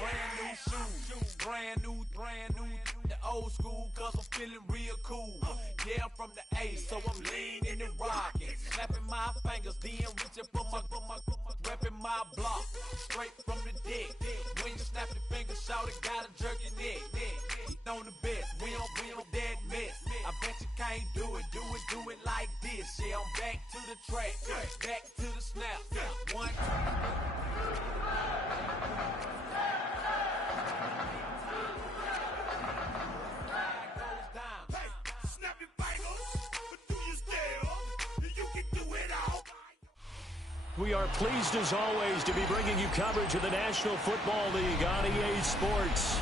brand new shoes, brand new, the old school, cause I'm feeling real cool. Yeah, I'm from the A, so I'm leaning and rocking, snapping my fingers, then reaching for my, repping my block, straight from the deck. When you snap your fingers, shout it, gotta jerk your neck. On the best, we don't that mess. I bet you can't do it like this. Yeah, I'm back to the track, back to the snap. One, We are pleased as always to be bringing you coverage of the National Football League on EA Sports.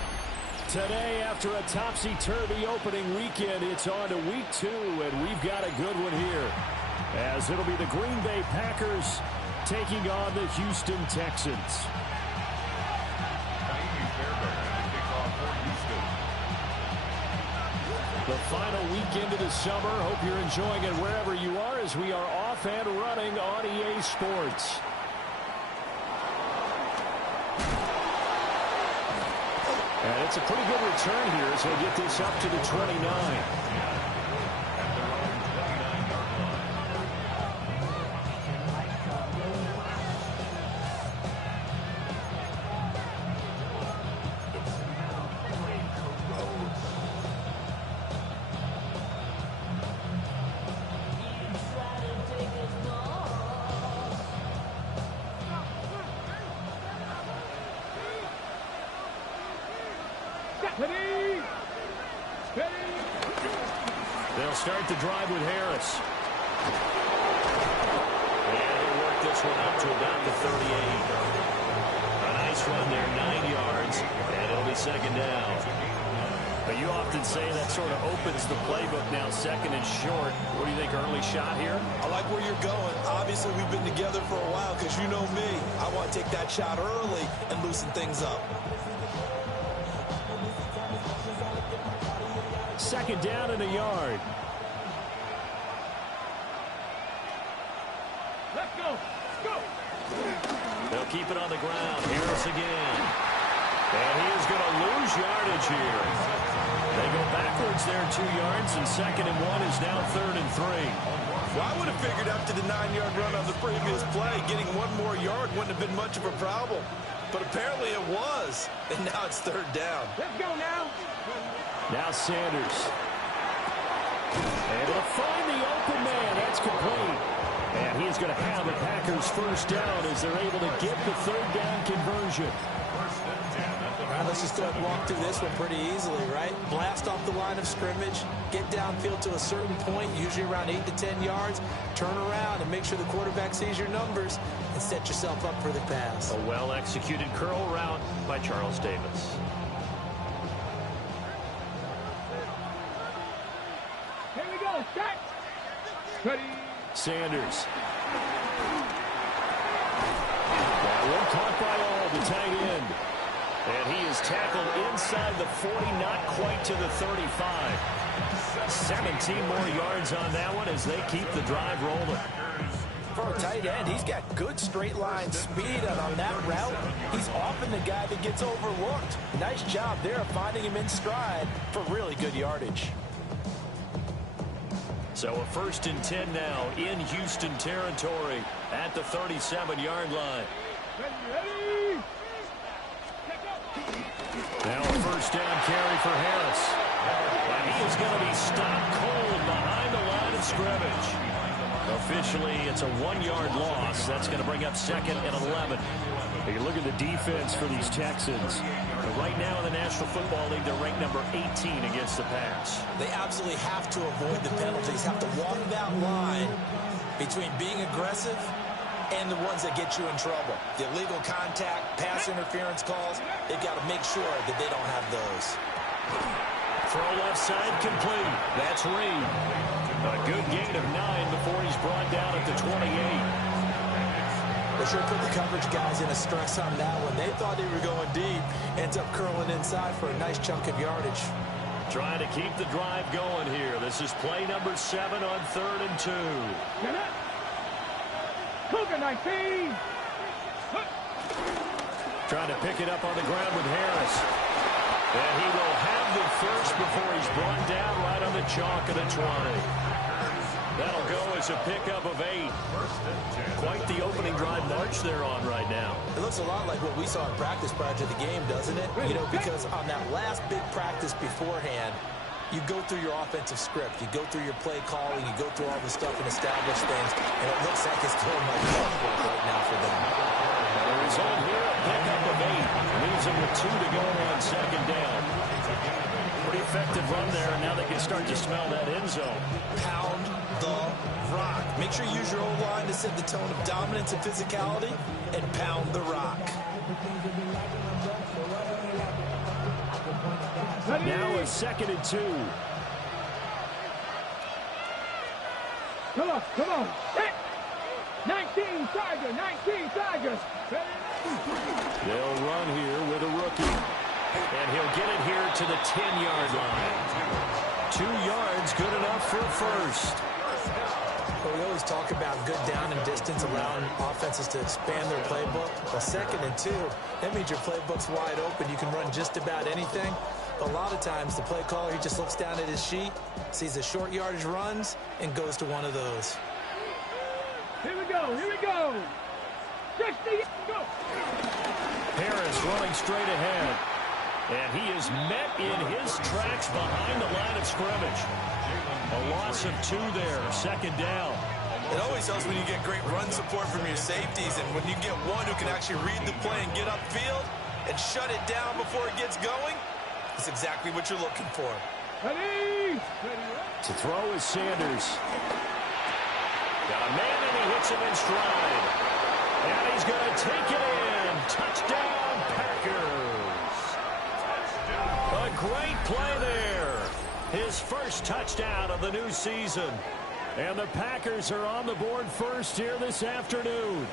Today, after a topsy-turvy opening weekend, it's on to week 2, and we've got a good one here, as it'll be the Green Bay Packers taking on the Houston Texans. The final weekend of the summer. Hope you're enjoying it wherever you are, as we are off and running on EA Sports. And it's a pretty good return here as they get this up to the 29. They'll start the drive with Harris. And he'll work this one up to about the 38. A nice run there, 9 yards, and it'll be second down. But you often say that sort of opens the playbook now, second and short. What do you think, early shot here? I like where you're going. Obviously, we've been together for a while because you know me. I want to take that shot early and loosen things up. Second down and a yard. Let's go. Let's go. They'll keep it on the ground. Harris again. And he is going to lose yardage here. They go backwards there 2 yards, and 2nd and 1 is now 3rd and 3. Well, I would have figured after the 9-yard run on the previous play, getting 1 more yard wouldn't have been much of a problem. But apparently it was, and now it's 3rd down. Let's go now. Now Sanders. And he'll find the open man. That's complete. And he's going to have the Packers first down as they're able to get the 3rd down conversion. All right, let's just walk through this one pretty easily, right? Blast off the line of scrimmage, get downfield to a certain point, usually around 8 to 10 yards, turn around and make sure the quarterback sees your numbers and set yourself up for the pass. A well-executed curl route by Charles Davis. Here we go. Set. Ready. Sanders. That one caught by all, the tight end. And he is tackled inside the 40, not quite to the 35. 17 more yards on that one as they keep the drive rolling. For a tight end, he's got good straight line speed, and on that route, he's often the guy that gets overlooked. Nice job there finding him in stride for really good yardage. So a 1st and 10 now in Houston territory at the 37-yard line. Ready. Now a 1st down carry for Harris. And he is going to be stopped cold behind the line of scrimmage. Officially, it's a 1-yard loss. That's going to bring up 2nd and 11. You look at the defense for these Texans. Right now in the National Football League, they're ranked number 18 against the pass. They absolutely have to avoid the penalties, have to walk that line between being aggressive and the ones that get you in trouble. The illegal contact, pass interference calls, they've got to make sure that they don't have those. Throw left side complete. That's Reed. A good gain of 9 before he's brought down at the 28. They sure put the coverage guys in a stress on that one. They thought they were going deep. Ends up curling inside for a nice chunk of yardage. Trying to keep the drive going here. This is play number 7 on 3rd and 2. Cougar 19. Trying to pick it up on the ground with Harris. And he will have the first before he's brought down right on the chalk of the 20. That'll go as a pickup of 8. Quite the opening drive march they're on right now. It looks a lot like what we saw in practice prior to the game, doesn't it? You know, because on that last big practice beforehand, you go through your offensive script. You go through your play calling. You go through all the stuff and establish things. And it looks like it's going like clockwork right now for them. The result here, a pickup of 8. Leaves them with 2 to go on second down. Pretty effective run there, and now they can start to smell that end zone. Pound the rock. Make sure you use your O-line to set the tone of dominance and physicality, and pound the rock. Now a 2nd and 2. Come on, come on. 19 Tigers, 19 Tigers. They'll run here with a rookie. And he'll get it here to the 10-yard line. 2 yards, good enough for a first. Well, we always talk about good down and distance, allowing offenses to expand their playbook. Well, 2nd and 2, that means your playbook's wide open. You can run just about anything. But a lot of times, the play caller, he just looks down at his sheet, sees the short yardage runs, and goes to one of those. Here we go, here we go. 60, go. Harris running straight ahead. And he is met in his tracks behind the line of scrimmage. A loss of 2 there, 2nd down. It always helps when you get great run support from your safeties, and when you get one who can actually read the play and get upfield and shut it down before it gets going, it's exactly what you're looking for. Ready? To throw is Sanders. Got a man, and he hits him in stride. And he's going to take it in. Touchdown, Packers. A great play there. His first touchdown of the new season. And the Packers are on the board first here this afternoon.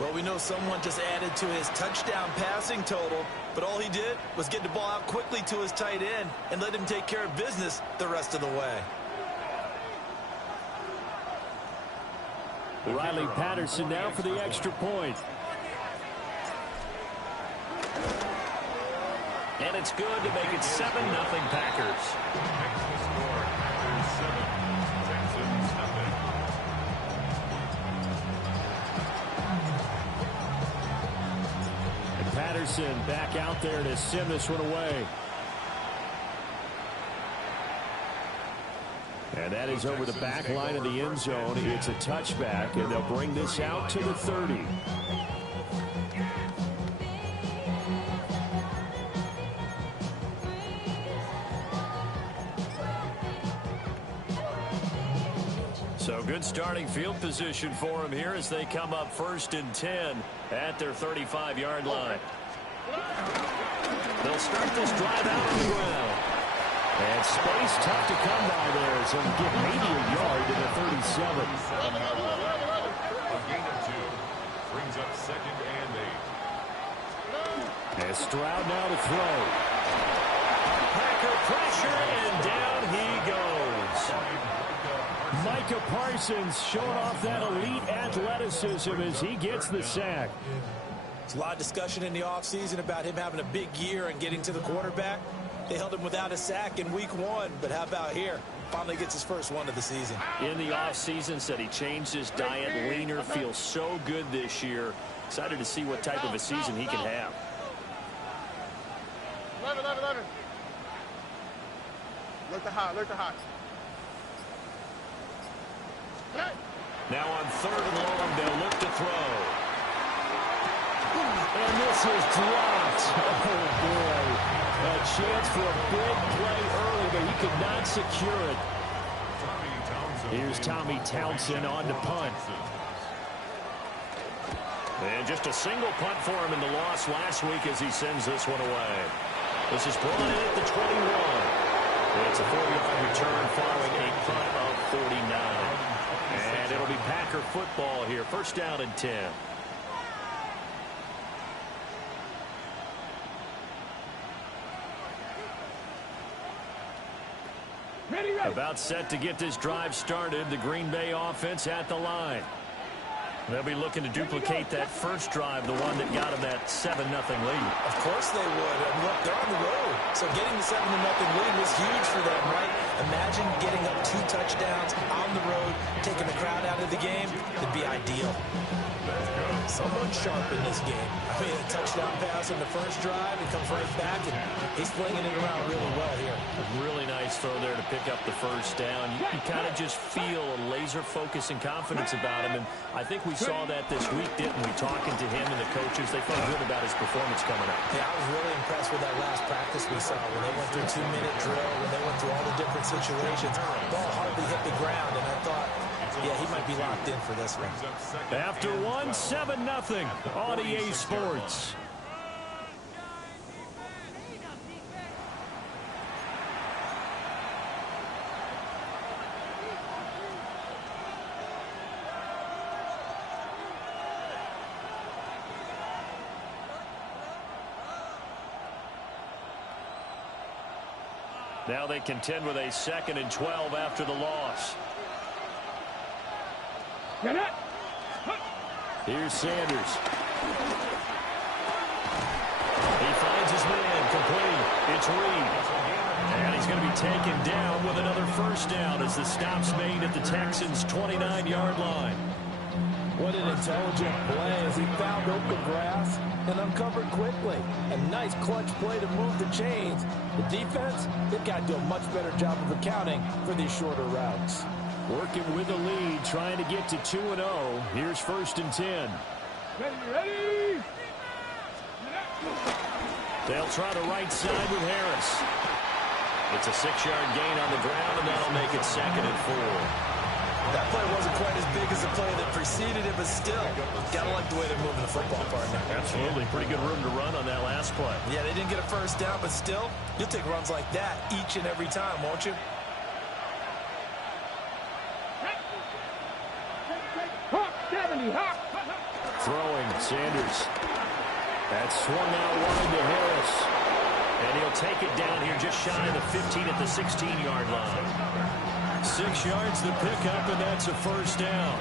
Well, we know someone just added to his touchdown passing total, but all he did was get the ball out quickly to his tight end and let him take care of business the rest of the way. Riley Patterson now for the extra point. And it's good to make it 7-0 Packers. And Patterson back out there to send this one away. And that is over the back line of the end zone. It's a touchback, and they'll bring this out to the 30. So good starting field position for them here as they come up 1st and 10 at their 35-yard line. They'll start this drive out on the ground. And space tough to come by there, so get maybe a yard to the 37. A gain of 2 brings up 2nd and 8. And Stroud now to throw. Packer pressure, and down he goes. Micah Parsons showing off that elite athleticism as he gets the sack. There's a lot of discussion in the offseason about him having a big year and getting to the quarterback. They held him without a sack in week 1, but how about here? Finally gets his first one of the season. In the offseason, said he changed his diet, leaner, feels so good this year. Excited to see what type of a season he can have. 11. Look the high, look the high. Now on 3rd and long, they'll look to throw. And this is dropped. Oh, boy. A chance for a big play early, but he could not secure it. Here's Tommy Townsend on to punt. And just a single punt for him in the loss last week as he sends this one away. This is brought in at the 21. It's a 4-yard return following a punt of 49. And it'll be Packer football here. 1st down and 10. About set to get this drive started. The Green Bay offense at the line. They'll be looking to duplicate that first drive, the one that got them that 7-0 lead. Of course they would. And look, they're on the road. So getting the 7-0 lead was huge for them, right? Imagine getting up 2 touchdowns on the road, taking the crowd out of the game. It'd be ideal. Someone sharp in this game. I mean, a touchdown pass in the first drive. He comes right back, and he's flinging it around really well here. A really nice throw there to pick up the first down. You can kind of just feel a laser focus and confidence about him, and I think we saw that this week, didn't we? Talking to him and the coaches, they felt good about his performance coming up. Yeah, I was really impressed with that last practice we saw when they went through a 2-minute drill, when they went through all the different situations. Ball hardly hit the ground, and I thought, yeah, he might be locked in for this one. After 7-0 on EA Sports. Now they contend with a 2nd and 12 after the loss. Here's Sanders. He finds his man complete. It's Reed. And he's going to be taken down with another first down as the stop's made at the Texans' 29-yard line. What an intelligent play as he found open grass and uncovered quickly. A nice clutch play to move the chains. The defense, they've got to do a much better job of accounting for these shorter routes. Working with the lead, trying to get to 2-0. Here's 1st and 10. Ready. They'll try the right side with Harris. It's a 6-yard gain on the ground, and that'll make it 2nd and 4. That play wasn't quite as big as the play that preceded it, but still, gotta like the way they're moving the football, partner. Absolutely. Pretty good room to run on that last play. Yeah, they didn't get a first down, but still, you'll take runs like that each and every time, won't you? Throwing, Sanders. That's swung out wide to Harris. And he'll take it down here just shy of the 15 at the 16-yard line. 6 yards to pick up, and that's a first down.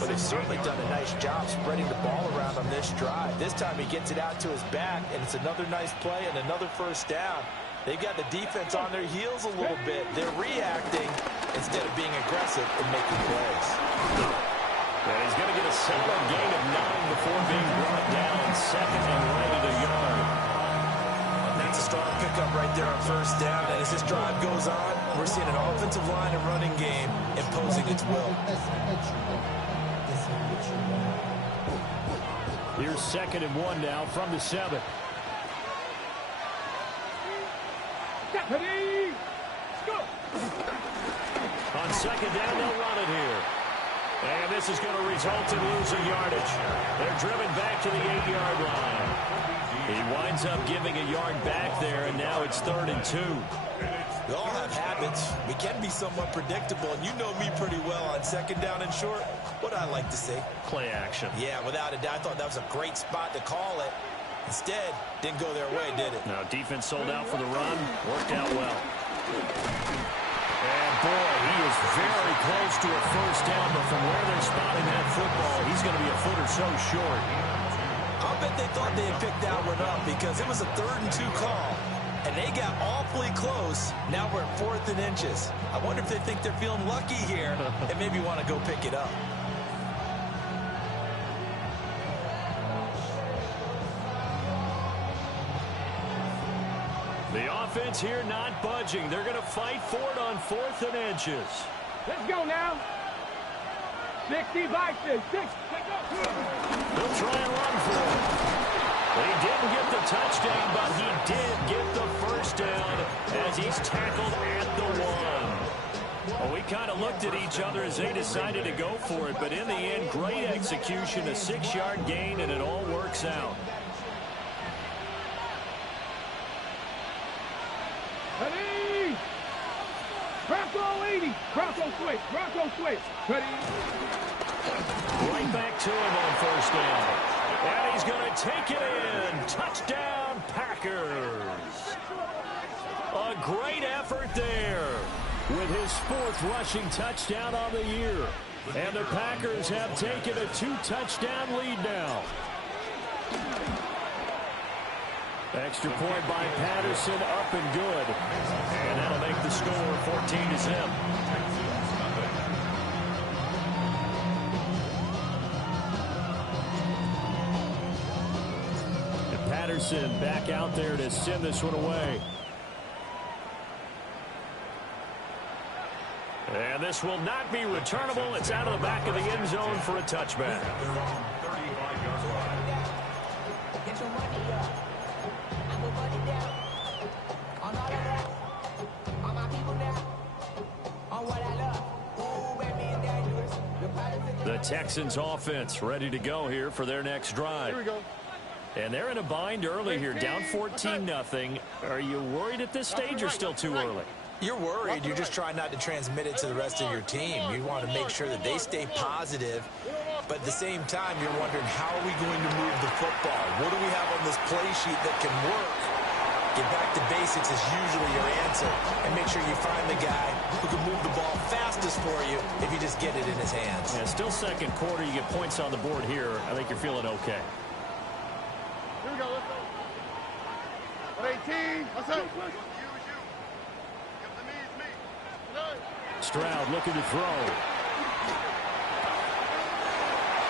But they've certainly done a nice job spreading the ball around on this drive. This time he gets it out to his back, and it's another nice play and another first down. They've got the defense on their heels a little bit. They're reacting instead of being aggressive and making plays. And he's going to get a solid gain of 9 before being brought down 2nd and right at a yard. That's a strong pickup right there on first down. And as this drive goes on, we're seeing an offensive line and running game imposing its will. Here's 2nd and 1 now from the 7. Ready. Go. On 2nd down, they'll run it here. And this is going to result in losing yardage. They're driven back to the 8-yard line. He winds up giving a yard back there, and now it's 3rd and 2. We all have habits. We can be somewhat predictable, and you know me pretty well on 2nd down and short. What I like to say? Play action. Yeah, without a doubt. I thought that was a great spot to call it. Instead, didn't go their way, did it? Now, defense sold out for the run. Worked out well. And, boy, he is very close to a first down, but from where they're spotting that football, he's going to be a foot or so short. I'll bet they thought they had picked that one up because it was a 3rd and 2 call, and they got awfully close. Now we're at 4th and inches. I wonder if they think they're feeling lucky here and maybe want to go pick it up. The offense here not budging. They're going to fight for it on 4th and inches. Let's go now. 60 by 6. He'll try and run for it. He didn't get the touchdown, but he did get the first down as he's tackled at the 1. Well, we kind of looked at each other as they decided to go for it, but in the end, great execution, a 6-yard gain, and it all works out. Ready. Bronco 80. Bronco switch. Bronco switch. Ready. Right back to him on first down. And he's going to take it in. Touchdown, Packers. A great effort there with his 4th rushing touchdown on the year. And the Packers have taken a 2-touchdown lead now. Extra point by Patterson, up and good. And that'll make the score 14-0. And Patterson back out there to send this one away. And this will not be returnable. It's out of the back of the end zone for a touchback. The Texans offense ready to go here for their next drive. Here we go. And they're in a bind early here, down 14-0. Are you worried at this stage or still too early? You're worried. You're just trying not to transmit it to the rest of your team. You want to make sure that they stay positive, but at the same time, you're wondering, how are we going to move the football? What do we have on this play sheet that can work? Get back to basics is usually your answer, and make sure you find the guy who can move the ball fastest for you if you just get it in his hands. Yeah, still second quarter. You get points on the board here. I think you're feeling okay. Here we go. Let's go. 18. What's up? Stroud looking to throw.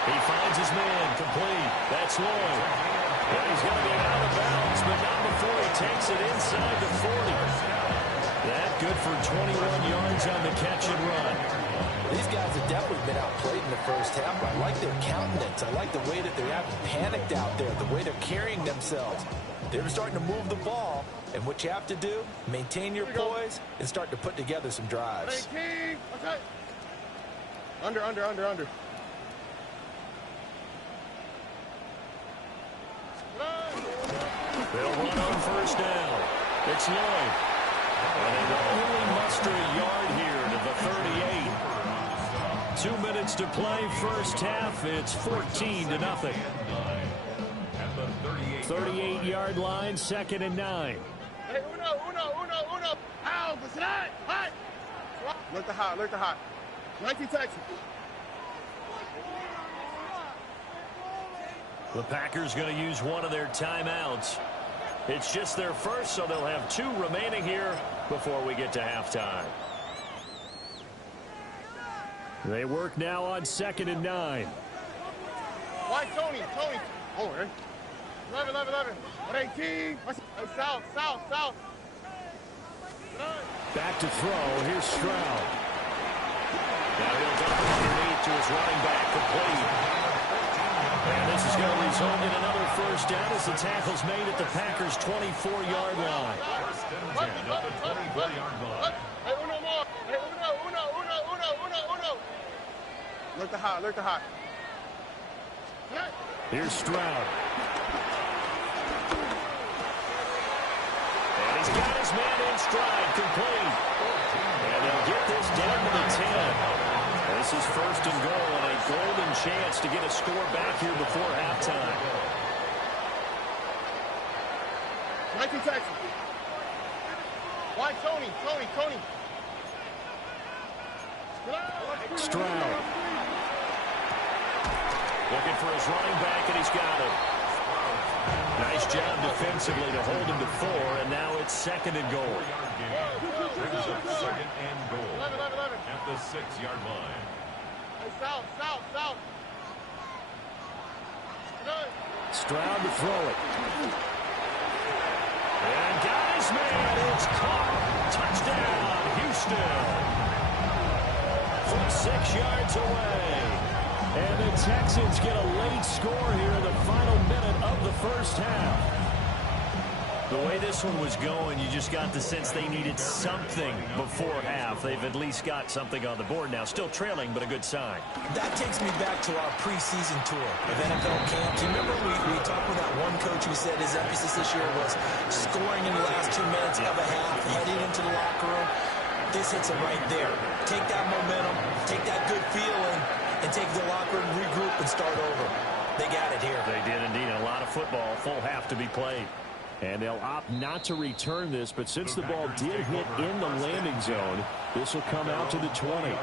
He finds his man, complete. That's Lloyd. And he's going to be out of bounds, but not before he takes it inside the 40. That good for 21 yards on the catch and run. These guys have definitely been outplayed in the first half. I like their countenance. I like the way that they're having panicked out there, the way they're carrying themselves. They're starting to move the ball, and what you have to do, maintain your poise and start to put together some drives. Under. They'll run on first down. It's Lloyd. And they will only muster a yard here to the 38. 2 minutes to play first half. It's 14-0. 38-yard line, 2nd and 9. Hey, uno. Ow, hot. Look the hot. 19 Texas. The Packers going to use one of their timeouts. It's just their first, so they'll have 2 remaining here before we get to halftime. They work now on 2nd and 9. Why, Tony? Oh, right. 11. 118. South. Back to throw. Here's Stroud. Now he'll dump it underneath to his running back, complete. And this is going to result in another first down as the tackle's made at the Packers' 24-yard line. First and 10 at the 24-yard line. Hey, uno more. Hey, uno. Look the hot. Here's Stroud. And he's got his man in stride, complete. And they'll get this down to the 10. This is first and goal and a golden chance to get a score back here before halftime. 19 Texas. Why, Tony? Stroud. Looking for his running back, and he's got him. Nice job defensively to hold him to 4, and now it's 2nd and goal. Brings up 2nd and goal at the 6-yard line. Hey, south. Stroud to throw it. And got his man. It's caught. Touchdown, Houston. From 6 yards away. And the Texans get a late score here in the final minute of the first half. The way this one was going, you just got the sense they needed something before half. They've at least got something on the board now. Still trailing, but a good sign. That takes me back to our preseason tour of NFL camps. You remember we talked with that one coach who said his emphasis this year was scoring in the last 2 minutes of a half, heading into the locker room. This hits it right there. Take that momentum, take that good feeling, and take the locker room, regroup, and start over. They got it here. They did indeed. A lot of football, full half to be played. And they'll opt not to return this, but since the ball did hit in the landing zone, this will come out to the 20.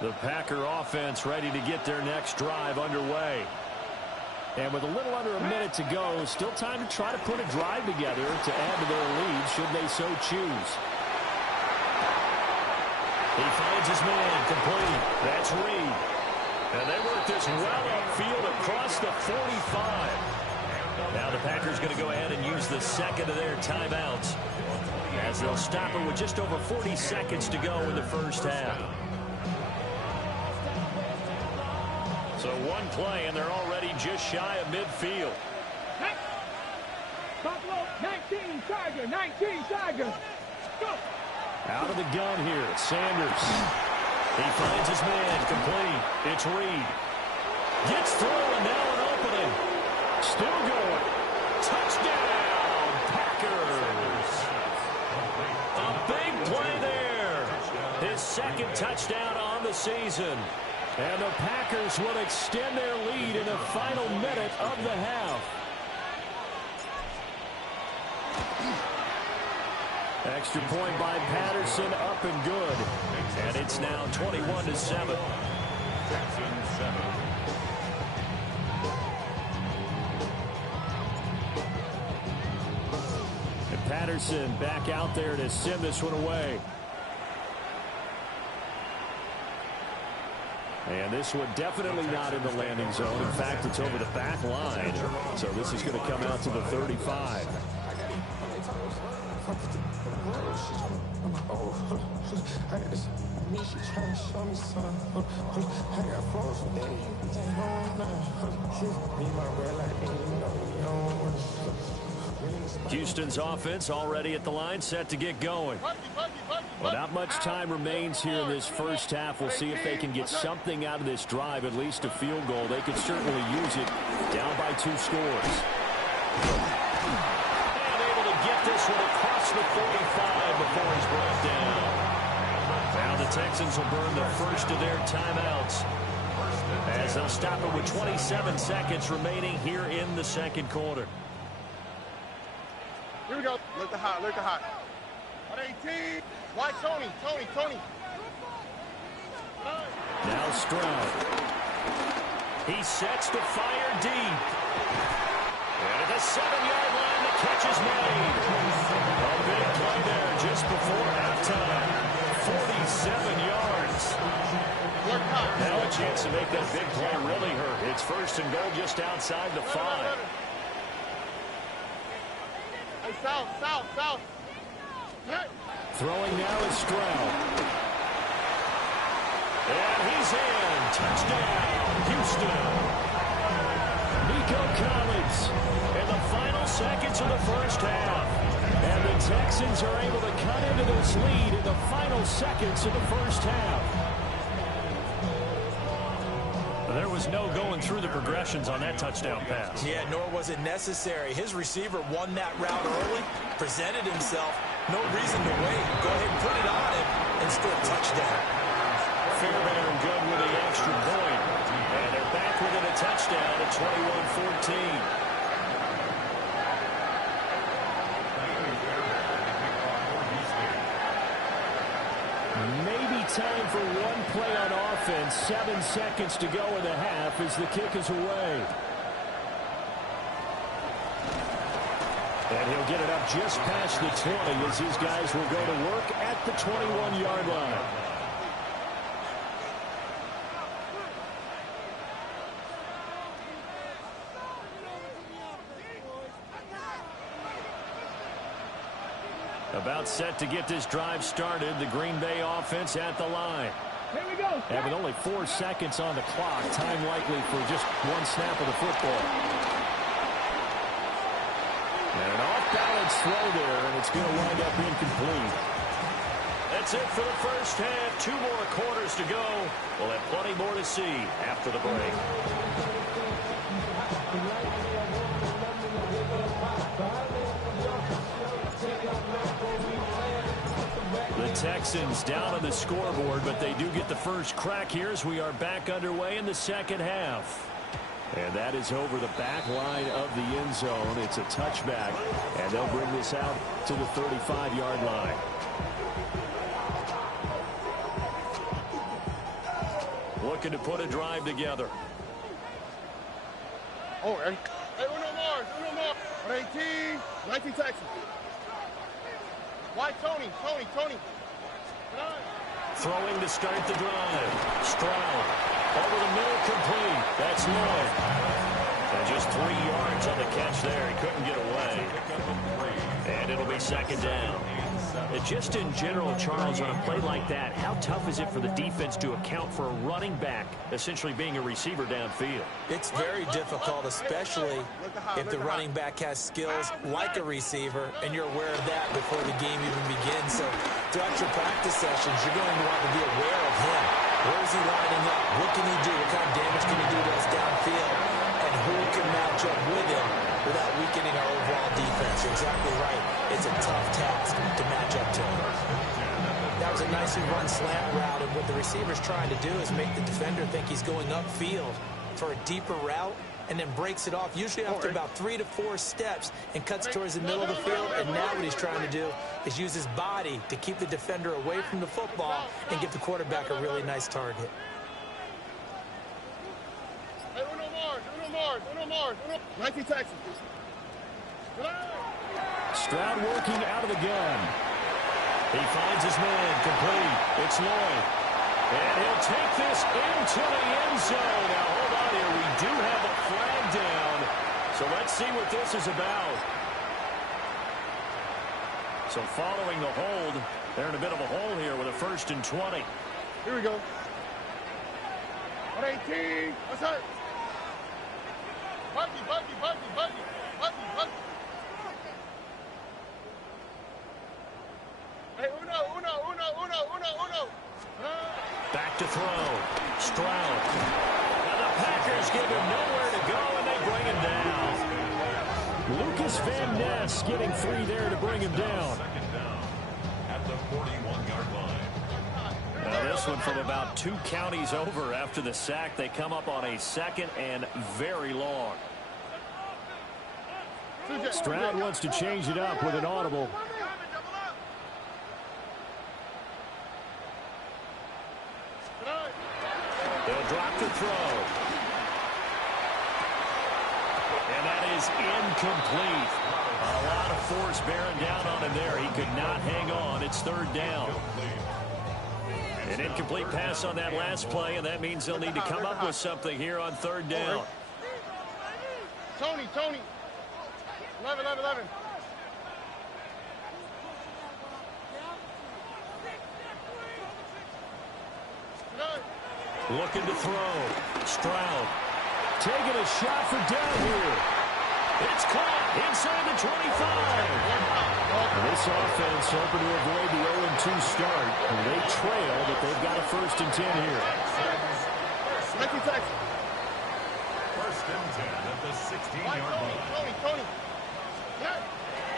The Packer offense ready to get their next drive underway. And with a little under a minute to go, still time to try to put a drive together to add to their lead should they so choose. He finds his man complete. That's Reed. And they work this well upfield across the 45. Now the Packers going to go ahead and use the second of their timeouts as they'll stop it with just over 40 seconds to go in the first half. So one play, and they're already just shy of midfield. Buffalo, 19, Tiger, 19, Tiger. Go. Out of the gun here, Sanders. He finds his man complete. It's Reed. Gets through, and now an opening. Still going. Touchdown, Packers. A big play there. His second touchdown on the season. And the Packers will extend their lead in the final minute of the half. Extra point by Patterson, up and good. And it's now 21-7. And Patterson back out there to send this one away. And this one definitely not in the landing zone. In fact, it's over the back line. So this is going to come out to the 35. Houston's offense already at the line, set to get going. Well, not much time remains here in this first half. We'll see if they can get something out of this drive, at least a field goal. They could certainly use it, down by 2 scores. And able to get this one across the 45 before he's brought down. Now the Texans will burn the first of their timeouts as they'll stop it with 27 seconds remaining here in the second quarter. Here we go. Look the hot, look the hot. At 18. Why Tony? Now Stroud. He sets to fire deep. And at the 7-yard line, the catch is made. A big play there just before halftime. 47 yards. Now a chance to make that big play really hurt. It's first and goal just outside the 5. Hey, south. Throwing now is Stroud. And he's in. Touchdown, Houston. Nico Collins in the final seconds of the first half. And the Texans are able to cut into this lead in the final seconds of the first half. There was no going through the progressions on that touchdown pass. Yeah, nor was it necessary. His receiver won that route early, presented himself. No reason to wait. Go ahead and put it on him and score a touchdown. Fairbairn good with the extra point. And they're back within a touchdown at 21-14. Maybe time for one play on offense. 7 seconds to go in the half as the kick is away. And he'll get it up just past the 20 as his guys will go to work at the 21-yard line. About set to get this drive started. The Green Bay offense at the line. Here we go. And with only 4 seconds on the clock, time likely for just one snap of the football. And an off-balance throw there, and it's going to wind up incomplete. That's it for the first half. 2 more quarters to go. We'll have plenty more to see after the break. The Texans down on the scoreboard, but they do get the first crack here as we are back underway in the second half. And that is over the back line of the end zone. It's a touchback, and they'll bring this out to the 35-yard line. looking to put a drive together. Oh, hey, uno more. 18, 19 Texas. Why Tony? Throwing to start the drive. Stroud over the middle, complete. That's Lloyd. And just 3 yards on the catch there. He couldn't get away. And it'll be second down. Just in general, Charles, on a play like that, how tough is it for the defense to account for a running back essentially being a receiver downfield? It's very difficult, especially if the running back has skills like a receiver, and you're aware of that before the game even begins. So throughout your practice sessions, you're going to want to be aware of him. Where is he lining up? What can he do? What kind of damage can he do to us downfield? And who can match up with him without weakening our overall defense? You're exactly right. It's a tough task to match up to him. That was a nicely run slant route, and what the receiver's trying to do is make the defender think he's going upfield for a deeper route, and then breaks it off, usually after about 3 to 4 steps, and cuts towards the middle of the field. And now what he's trying to do is use his body to keep the defender away from the football and give the quarterback a really nice target. Hey, uno more. 19 Texas. Stroud working out of the gun. He finds his man, complete. It's Lloyd. And he'll take this into the end zone. Now, hold on here. We do have a flag down. So let's see what this is about. So following the hold, they're in a bit of a hole here with a 1st and 20. Here we go. 118. What's that? Buggy. Hey, uno. Back to throw. Stroud. And the Packers give him nowhere to go, and they bring him down. Lucas Van Ness getting 3 there to bring him down. Second down at the 41-yard line. Now this one from about 2 counties over after the sack. They come up on a 2nd and very long. Stroud wants to change it up with an audible. They'll drop to throw. And that is incomplete. A lot of force bearing down on him there. He could not hang on. It's 3rd down. An incomplete pass on that last play, and that means they'll need to come up with something here on 3rd down. Tony. 11. Looking to throw. Stroud taking a shot for down here. It's caught inside the 25. This offense hoping to avoid the 0-2 start. And they trail, but they've got a 1st and 10 here. 19 Texas. 1st and 10 at the 16-yard line. Tony.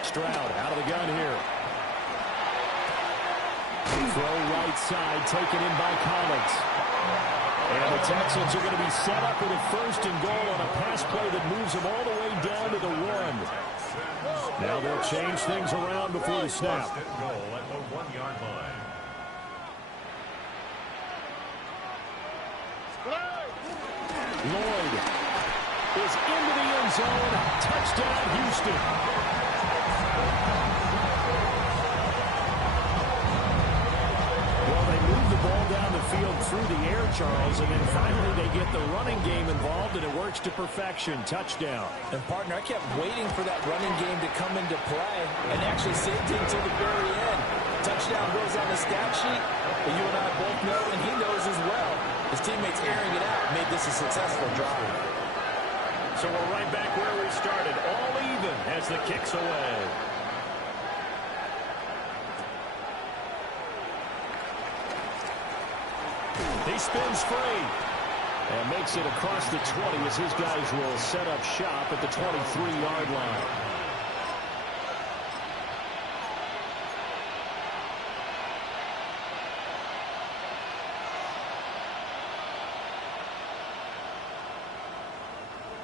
Stroud out of the gun here. Throw right side, taken in by Collins. And the Texans are going to be set up with a 1st and goal on a pass play that moves them all the way down to the 1. Now they'll change things around before the snap. 1st and goal at the 1-yard line. Lloyd is into the end zone. Touchdown, Houston. Well, they move the ball down the field through the air, Charles, and then finally they get the running game involved, and it works to perfection. Touchdown. And, partner, I kept waiting for that running game to come into play and actually saved it until the very end. Touchdown goes on the stat sheet, but you and I both know, and he knows as well, his teammates airing it out made this a successful drive. So we're right back where we started, all even as the kick's away. He spins free And makes it across the 20 as his guys will set up shop at the 23-yard line.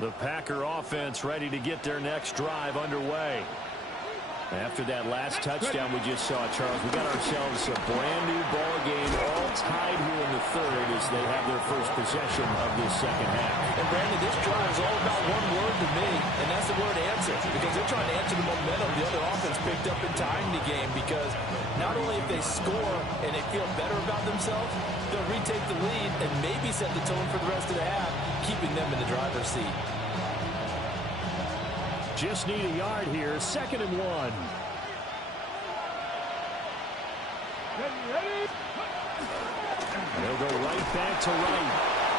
The Packer offense ready to get their next drive underway. After that last touchdown we just saw, Charles, we got ourselves a brand new ball game, all tied here in the third as they have their first possession of this second half. And Brandon, this drive is all about one word to me, and that's the word answer, because they're trying to answer the momentum the other offense picked up in tying the game, because not only if they score and they feel better about themselves, they'll retake the lead and maybe set the tone for the rest of the half, keeping them in the driver's seat. Just need a yard here, 2nd and 1. They'll go right back to right.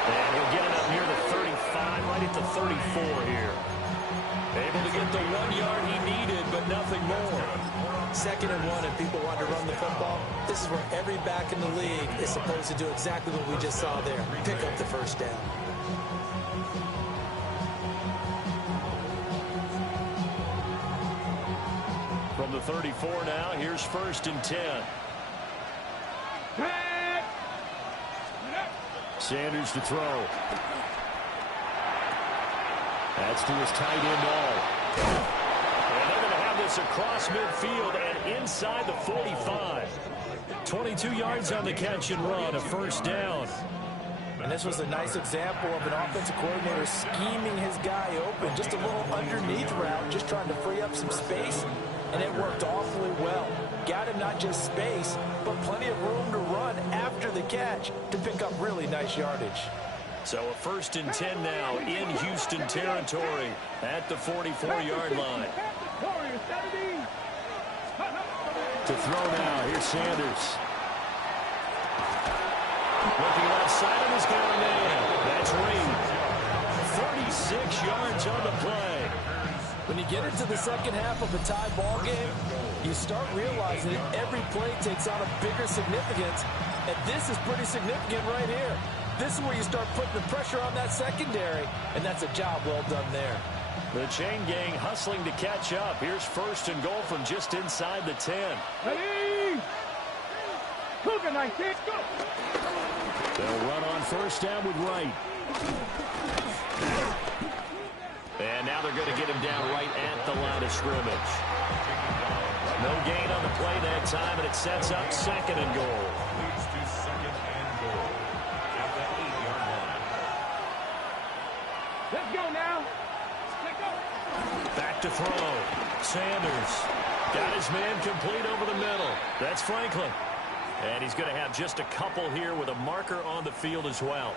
And he'll get it up near the 35, right at the 34 here. Able to get the 1 yard he needed, but nothing more. 2nd and 1, and people want to run the football. This is where every back in the league is supposed to do exactly what we just saw there. Pick up the first down. From the 34 now, here's 1st and 10. Sanders to throw. That's to his tight end all. And they're going to have this across midfield and inside the 45. 22 yards on the catch and run, a 1st down. And this was a nice example of an offensive coordinator scheming his guy open. Just a little underneath route, just trying to free up some space. And it worked awfully well. Got him not just space, but plenty of room to run after the catch to pick up really nice yardage. So a 1st and 10 now in Houston territory at the 44-yard line. To throw now, here's Sanders. Looking left side of his got a man. That's Reed. 36 yards on the play. When you get into the second half of a tie ball game, you start realizing that every play takes on a bigger significance, and this is pretty significant right here. This is where you start putting the pressure on that secondary, and that's a job well done there. The chain gang hustling to catch up. Here's 1st and goal from just inside the 10. Ready? Cougar 19, go! They'll run on 1st down with Wright. And now they're going to get him down right at the line of scrimmage. No gain on the play that time, and it sets up 2nd and goal. Leads to 2nd and goal at the 8-yard line. Let's go now. Let's go. Back to throw. Sanders got his man complete over the middle. That's Franklin. And he's going to have just a couple here with a marker on the field as well.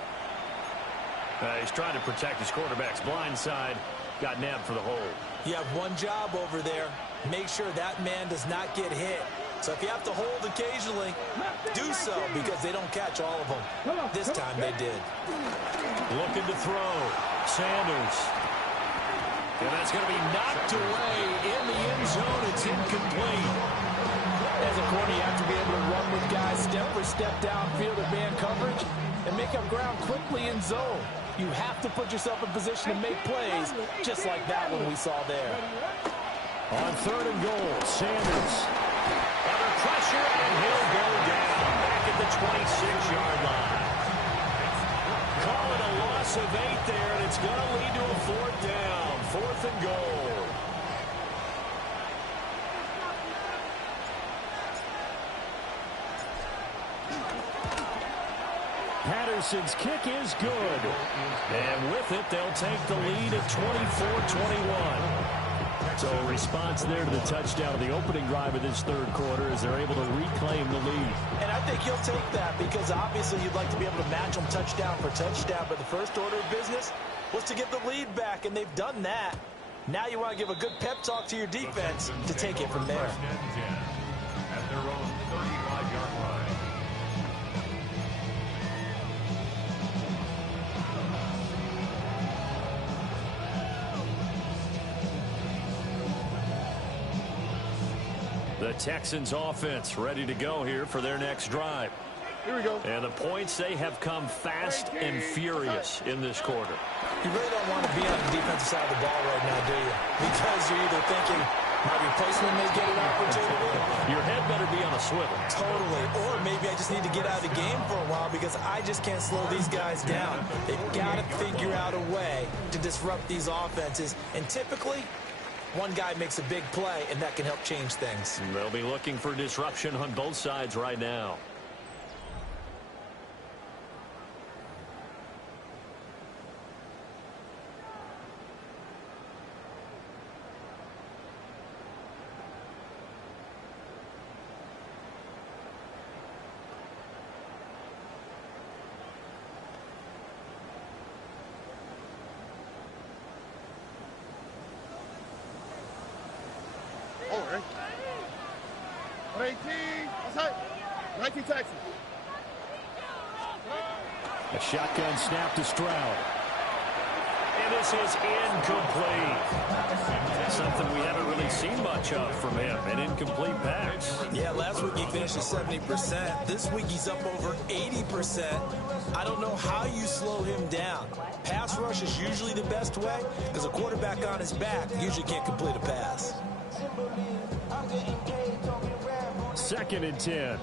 He's trying to protect his quarterback's blind side. Got nabbed for the hold. You have one job over there. Make sure that man does not get hit. So if you have to hold occasionally, do so, because they don't catch all of them. This time they did. Looking to throw. Sanders. And that's going to be knocked away in the end zone. It's incomplete. As a corner, you have to be able to run with guys step for step downfield at man coverage and make up ground quickly in zone. You have to put yourself in position to make plays, just like that one we saw there. On 3rd and goal, Sanders. Under pressure, and he'll go down back at the 26-yard line. Call it a loss of 8 there, and it's going to lead to a 4th down. 4th and goal. Patterson's kick is good. And with it, they'll take the lead at 24-21. So a response there to the touchdown of the opening drive of this 3rd quarter as they're able to reclaim the lead. And I think you'll take that because obviously you'd like to be able to match them touchdown for touchdown, but the first order of business was to get the lead back, and they've done that. Now you want to give a good pep talk to your defense to take it from there. 1st and 10 at their own 35-yard line. The Texans offense ready to go here for their next drive. Here we go. And the points, they have come fast and furious in this quarter. You really don't want to be on the defensive side of the ball right now, do you? Because you're either thinking, my replacement may get an opportunity. Your head better be on a swivel. Totally. Or maybe I just need to get out of the game for a while because I just can't slow these guys down. They've got to figure out a way to disrupt these offenses. And typically, one guy makes a big play, and that can help change things. They'll be looking for disruption on both sides right now. 19 Texas. A shotgun snap to Stroud. And this is incomplete. Something we haven't really seen much of from him, an incomplete pass. Yeah, last week he finished at 70%. This week he's up over 80%. I don't know how you slow him down. Pass rush is usually the best way because a quarterback on his back usually can't complete a pass. 2nd and 10.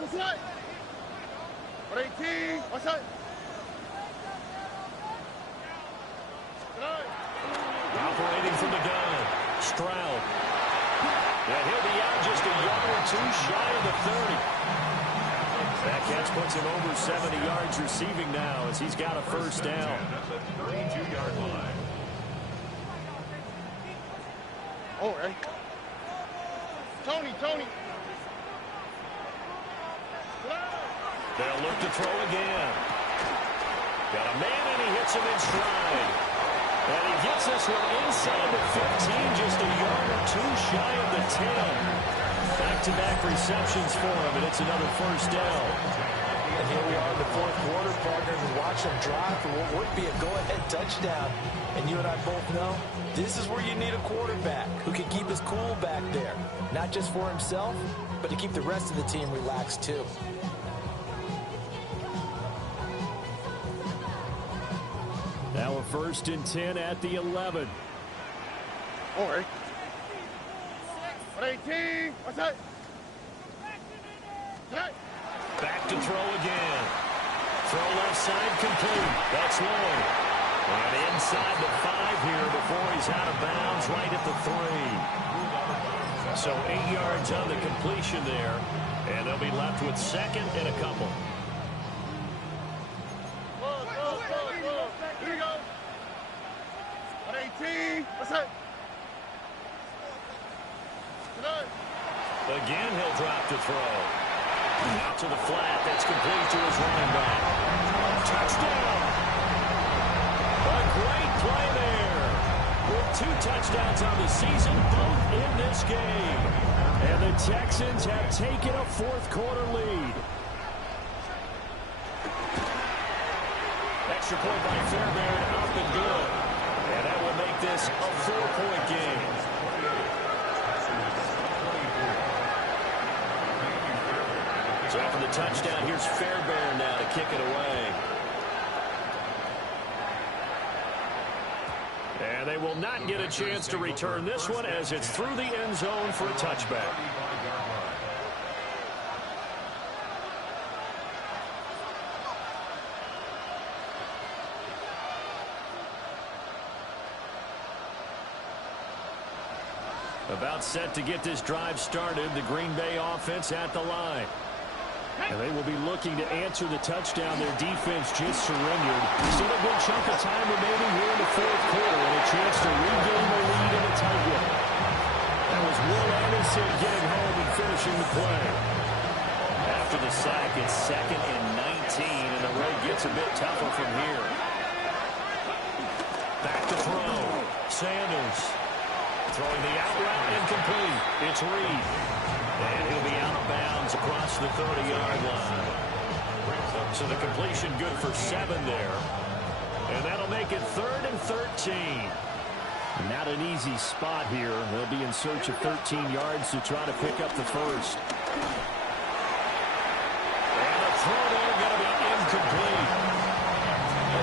What's that? 18. What's that? Operating from the gun, Stroud. And he'll be out just a yard or two shy of the 30. That catch puts him over 70 yards receiving now as he's got a first down. At the 32-yard line. Oh, right. Tony. They'll look to throw again. Got a man and he hits him in stride. And he gets this one inside the 15, just a yard or two shy of the 10. Back-to-back receptions for him, and it's another first down. And here we are in the fourth quarter, partners, and watch him drive for what would be a go-ahead touchdown. And you and I both know this is where you need a quarterback who can keep his cool back there. Not just for himself, but to keep the rest of the team relaxed too. Now a 1st and 10 at the 11. Oh, right. 18. What's that? Back to throw again. Throw left side complete. That's one. And inside the 5 here before he's out of bounds right at the 3. So 8 yards on the completion there. And they'll be left with 2nd and a couple. Here we go. 18. What's that? Again, he'll drop to throw. Out to the flat. That's complete to his running back. Touchdown. A great play there. With 2 touchdowns on the season, both in this game. And the Texans have taken a 4th quarter lead. Extra point by Fairbairn, up and good. And that will make this a 4-point game. So after the touchdown, here's Fairbairn now to kick it away. And they will not get a chance to return this one as it's through the end zone for a touchback. About set to get this drive started, the Green Bay offense at the line. And they will be looking to answer the touchdown. Their defense just surrendered. Still a good chunk of time remaining here in the 4th quarter and a chance to regain the lead in a tight one. That was Will Anderson getting home and finishing the play. After the sack, it's 2nd and 19, and the road gets a bit tougher from here. Back to throw. Sanders. Throwing the out route incomplete. It's Reed. And he'll be out of bounds across the 30-yard line. So the completion good for 7 there. And that'll make it 3rd and 13. Not an easy spot here. They'll be in search of 13 yards to try to pick up the first. And the throw there going to be incomplete.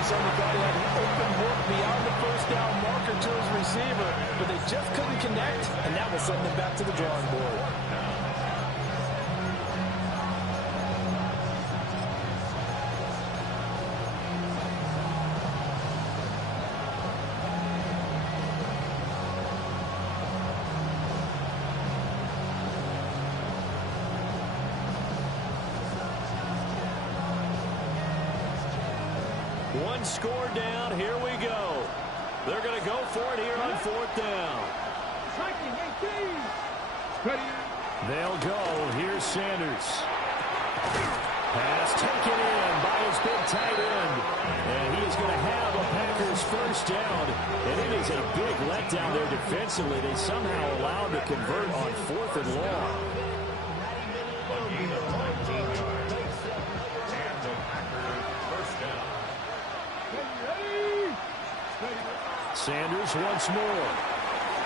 Somebody thought he had an open look beyond the first down marker to his receiver, but they just couldn't connect, and that will send them back to the drawing board. One score down. Here we go. They're going to go for it here on 4th down. They'll go. Here's Sanders. Pass taken in by his big tight end. And he is going to have a Packers first down. And it is a big letdown there defensively. They somehow allowed to convert on 4th and long. Sanders once more.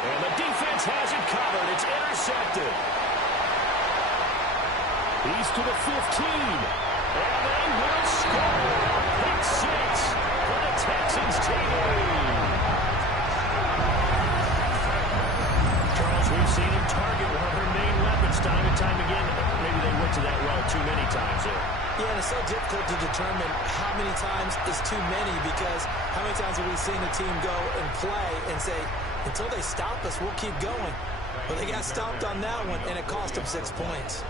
And the defense has it covered. It's intercepted. He's to the 15. And they will score. Pick 6 for the Texans team. Charles, we've seen him target one of their main weapons time and time again. Maybe they went to that well too many times there. Yeah, and it's so difficult to determine how many times is too many, because how many times have we seen a team go and play and say, until they stop us, we'll keep going. But they got stopped on that one, and it cost them 6 points.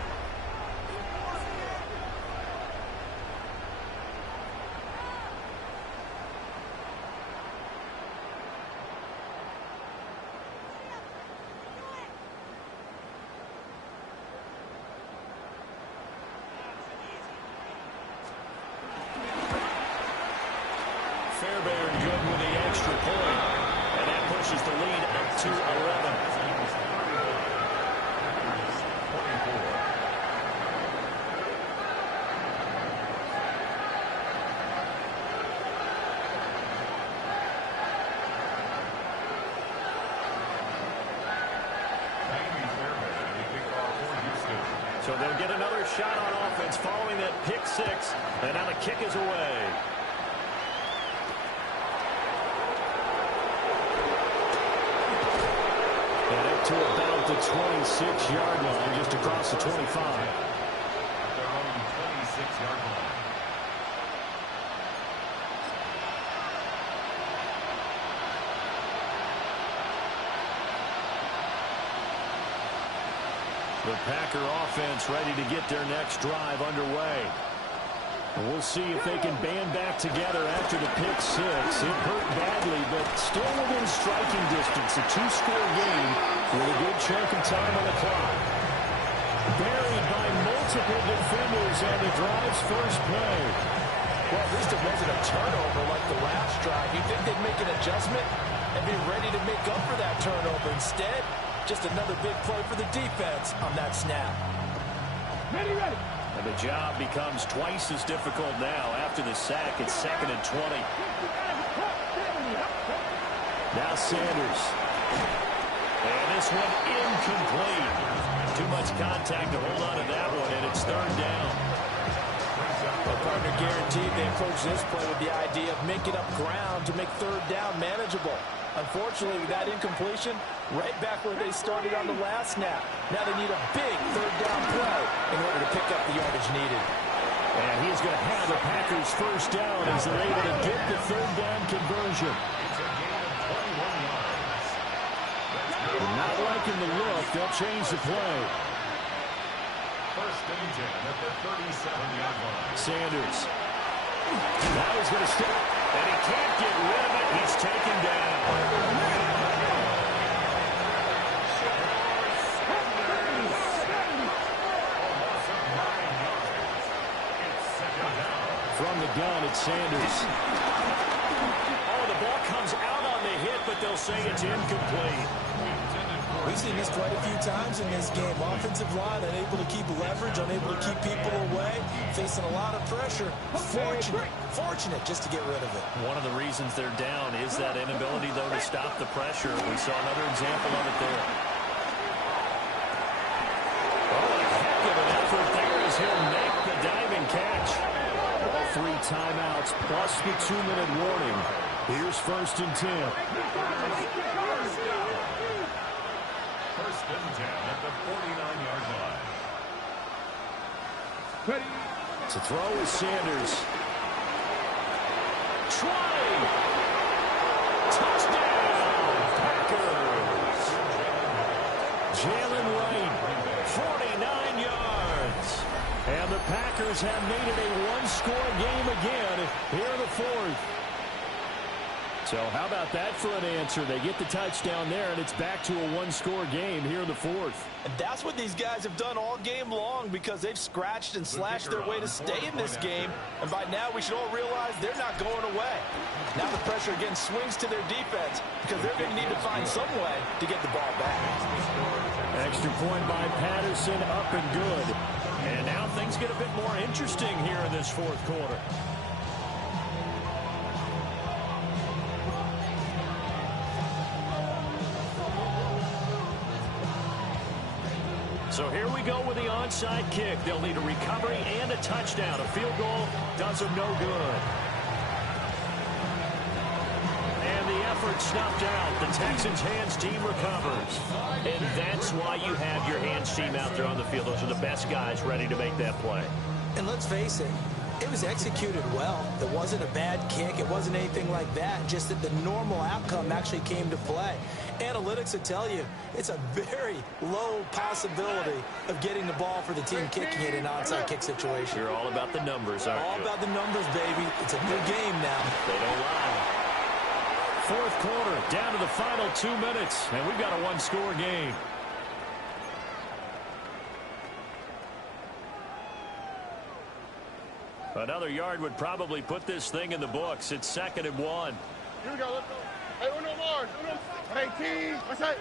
Fairbairn good with the extra point, and that pushes the lead up to 11. So they'll get another shot on offense following that pick 6, and now the kick is away. And up to about the 26-yard line, just across the 25. Their own 26-yard line. The Packer offense ready to get their next drive underway. And we'll see if they can band back together after the pick 6. It hurt badly, but still within striking distance. A 2-score game with a good chunk of time on the clock. Buried by multiple defenders on the drive's first play. Well, at least it wasn't a turnover like the last drive. You'd think they'd make an adjustment and be ready to make up for that turnover. Instead, just another big play for the defense on that snap. Ready. And the job becomes twice as difficult now after the sack. It's 2nd and 20. Now Sanders. And this one incomplete. Too much contact to hold on to that one, and it's 3rd down. Well, partner guaranteed they approach this play with the idea of making up ground to make 3rd down manageable. Unfortunately, with that incompletion, right back where they started on the last snap. Now they need a big 3rd down play in order to pick up the yardage needed. And he's going to have the Packers first down as they're able to get the 3rd down conversion. It's a gain of 21 yards. Not liking the look. They'll change the play. 1st and 10 at the 37-yard line. Sanders. Now he's going to step, and he can't get rid of it. He's taken down. From the gun, it's Sanders. Oh, the ball comes out on the hit, but they'll say it's incomplete. We've seen this quite a few times in this game. Offensive line unable to keep leverage, unable to keep people away, facing a lot of pressure. Fortunate just to get rid of it. One of the reasons they're down is that inability, though, to stop the pressure. We saw another example of it there. Oh, a heck of an effort there as he'll make the diving catch. All 3 timeouts plus the 2-minute warning. Here's 1st and 10. 1st and 10 at the 49-yard line. Ready. To throw is Sanders. Trying. Touchdown, Packers. Jalen Wright, 49 yards. And the Packers have made it a 1-score game again here in the 4th. So how about that for an answer? They get the touchdown there, and it's back to a 1-score game here in the 4th. And that's what these guys have done all game long, because they've scratched and slashed their way to stay in this game. And by now, we should all realize they're not going away. Now the pressure again swings to their defense, because they're going to need to find some way to get the ball back. Extra point by Patterson, up and good. And now things get a bit more interesting here in this 4th quarter. go with the onside kick. They'll need a recovery and a touchdown. A field goal does them no good. And the effort snuffed out. The Texans' hands team recovers. And that's why you have your hands team out there on the field. Those are the best guys ready to make that play. And let's face it, it was executed well. It wasn't a bad kick. It wasn't anything like that. Just that the normal outcome actually came to play. Analytics will tell you it's a very low possibility of getting the ball for the team kicking it in an onside kick situation. You're all about the numbers, aren't you? All about the numbers, baby. It's a new game now. They don't lie. Fourth quarter, down to the final 2 minutes, and we've got a one-score game. Another yard would probably put this thing in the books. It's 2nd and 1. Here we go, let's go. Hey, uno more. Hey, team. What's that?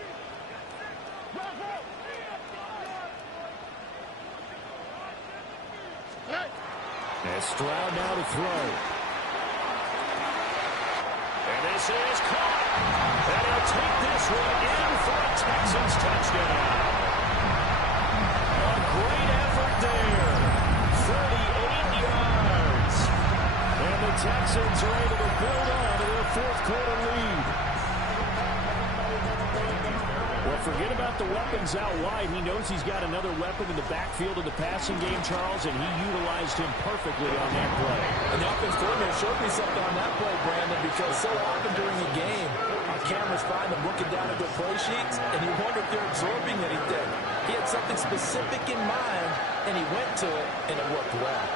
Hey. And Stroud now to throw. And this is caught. And he'll take this one in for a Texans touchdown. A great effort there. 38 yards. And the Texans are able to build on to their fourth quarter lead. Well, forget about the weapons out wide. He knows he's got another weapon in the backfield of the passing game, Charles, and he utilized him perfectly on that play. And the offense coordinator showed me something on that play, Brandon, because so often during a game, our cameras find them looking down at their play sheets, and you wonder if they're absorbing anything. He had something specific in mind, and he went to it, and it worked well.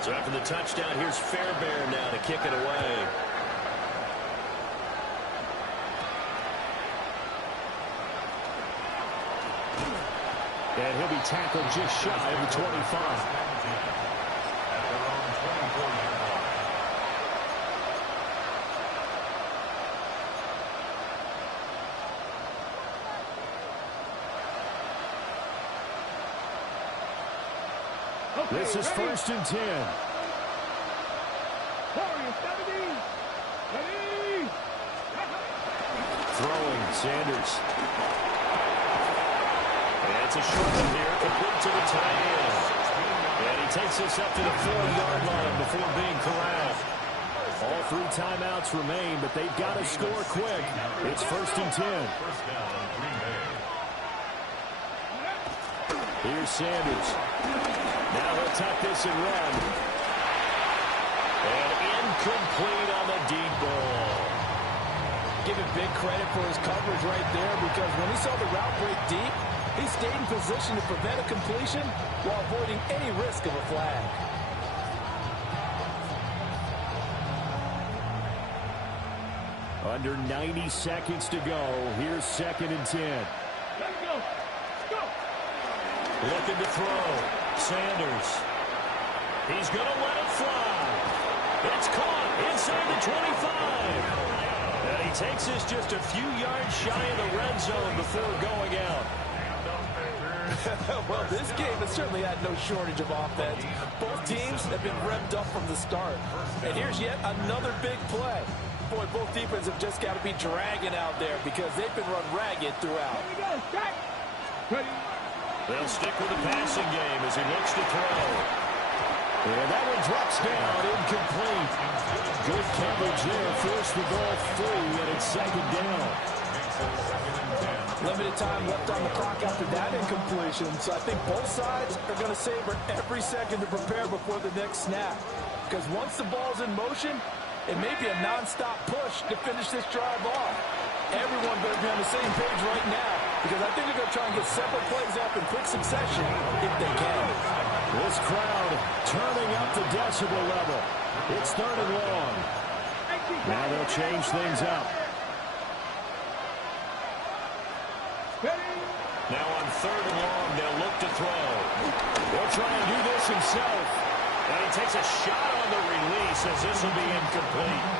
So after the touchdown, here's Fairbairn now to kick it away. And he'll be tackled just shy of the 25. This is 1st and 10. Throwing, Sanders. And it's a short one here, complete to the tight end. And he takes this up to the 4-yard line before being corralled. All 3 timeouts remain, but they've got to score quick. It's 1st and 10. Here's Sanders. Now he'll tuck this and run. And incomplete on the deep ball. Give him big credit for his coverage right there, because when he saw the route break deep, he stayed in position to prevent a completion while avoiding any risk of a flag. Under 90 seconds to go. Here's 2nd and 10. Let's go. Let's go. Looking to throw. Sanders. He's going to let it fly. It's caught inside the 25. And he takes this just a few yards shy of the red zone before going out. Well, this game has certainly had no shortage of offense. Both teams have been revved up from the start. And here's yet another big play. Boy, both defenses have just got to be dragging out there because they've been run ragged throughout. Here we go. Strike. Ready. They'll stick with the passing game as he looks to throw. And that one drops down, incomplete. Good coverage there, forced the ball free, and it's 2nd down. Limited time left on the clock after that incompletion, so I think both sides are going to savor every second to prepare before the next snap. Because once the ball's in motion, it may be a non-stop push to finish this drive off. Everyone better be on the same page right now, because I think they're going to try and get several plays up in quick succession if they can. This crowd turning up the decibel level. It's 3rd and long. Now they'll change things up. Now on 3rd and long, they'll look to throw. They'll try and do this himself. And he takes a shot on the release as this will be incomplete.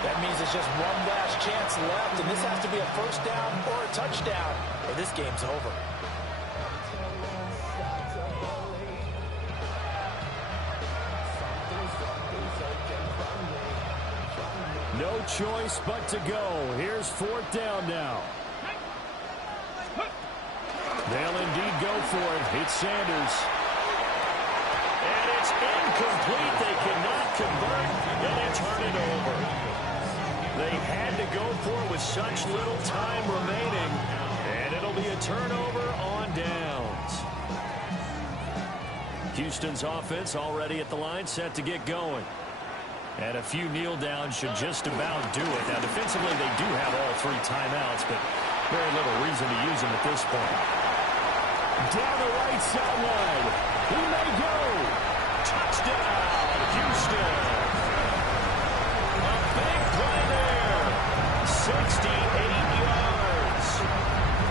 That means there's just one last chance left, and this has to be a 1st down or a touchdown, or this game's over. No choice but to go. Here's fourth down now. They'll indeed go for it. It's Sanders. And it's incomplete. They cannot convert, and they turn it over. They had to go for it with such little time remaining, and it'll be a turnover on downs. Houston's offense already at the line, set to get going. And a few kneel downs should just about do it. Now, defensively, they do have all three timeouts, but very little reason to use them at this point. Down the right sideline. He may go. Touchdown, Houston. A big play there. 68 yards.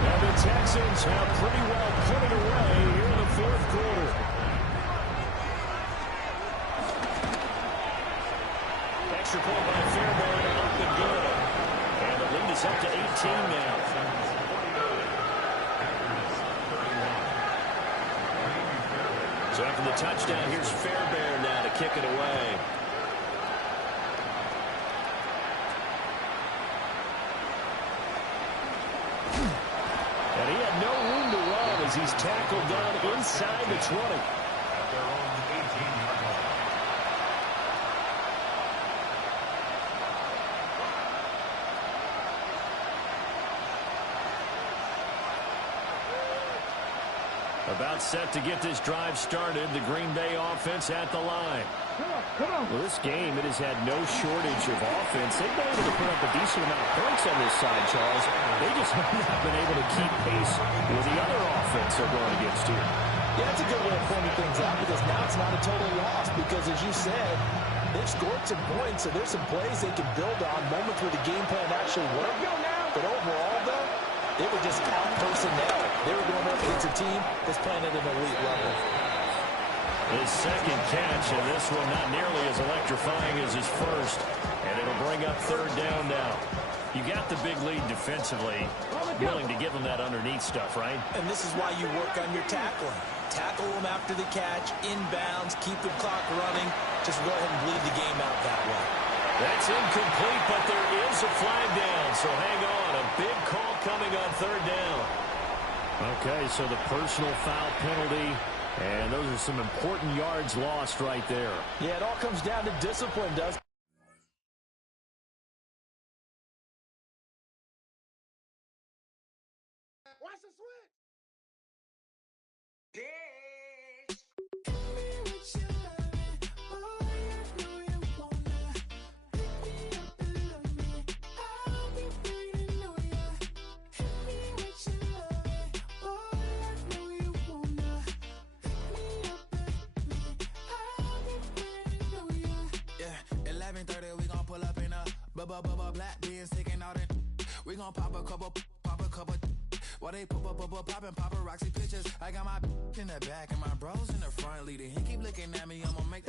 And the Texans have pretty well put it away here in the fourth quarter. Extra point by Fairbairn, up and good. And the lead is up to 18 now. So after the touchdown, here's Fairbairn now to kick it away. And he had no room to run as he's tackled down inside the 20. At their own 18-yard line. About set to get this drive started. The Green Bay offense at the line. Come on. Well, this game, it has had no shortage of offense. They've been able to put up a decent amount of points on this side, Charles. They just have not been able to keep pace with the other offense they're going against here. Yeah, that's a good way of pointing things out because now it's not a total loss because, as you said, they've scored some points, so there's some plays they can build on, moments where the game plan actually worked. But overall, though, they were just out personnel. They were going up against a team that's playing at an elite level. His second catch, and this one not nearly as electrifying as his first. And it'll bring up third down now. You got the big lead defensively, willing to give them that underneath stuff, right? And this is why you work on your tackling. Tackle them after the catch, inbounds, keep the clock running. Just go ahead and bleed the game out that way. That's incomplete, but there is a flag down, so hang on. A big call coming on third down. Okay, so the personal foul penalty, and those are some important yards lost right there. Yeah, it all comes down to discipline, does it? Watch the switch. Black beans taking out it. We gon' pop a couple. While they poppin' paparazzi pictures. I got my in the back and my bros in the front leading. He keep looking at me, I'ma make that.